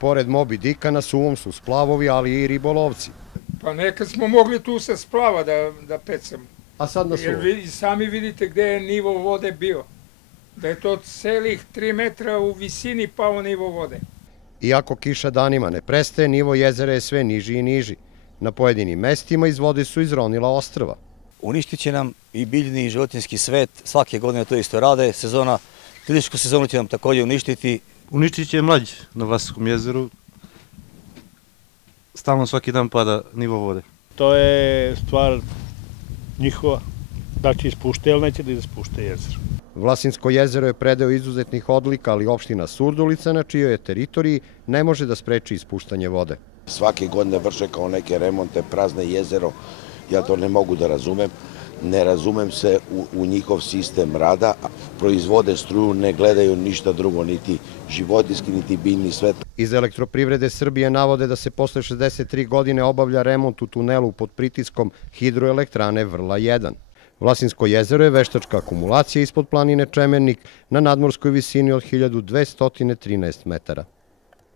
Pored Moby Dicka na suvom su splavovi, ali i ribolovci. Pa nekad smo mogli tu sa splava da pecamo. A sad na suvom? Jer sami vidite gde je nivo vode bio. Da je to celih 3 metra u visini pao nivo vode. Iako kiša danima ne prestaje, nivo jezera je sve niži i niži. Na pojedinim mestima iz vode su izronila ostrva. Uništit će nam i biljni i životinjski svet, svake godine to isto rade, turističku sezonu će nam također uništiti. Uništit će mlađ na Vlasinskom jezeru, stalno svaki dan pada nivo vode. To je stvar njihova, da će ispušte ili neće da ispušte jezero. Vlasinsko jezero je predeo izuzetnih odlika, ali opština Surdulica, na čijoj je teritoriji, ne može da spreči ispuštanje vode. Svake godine vrše kao neke remonte, prazne jezero, ja to ne mogu da razumem. Ne razumem se u njihov sistem rada, proizvode struju, ne gledaju ništa drugo, niti životinjski, niti biljni svet. Iz Elektroprivrede Srbije navode da se posle 63 godine obavlja remont u tunelu pod pritiskom hidroelektrane Vrla 1. Vlasinsko jezero je veštačka akumulacija ispod planine Čemernik na nadmorskoj visini od 1213 metara.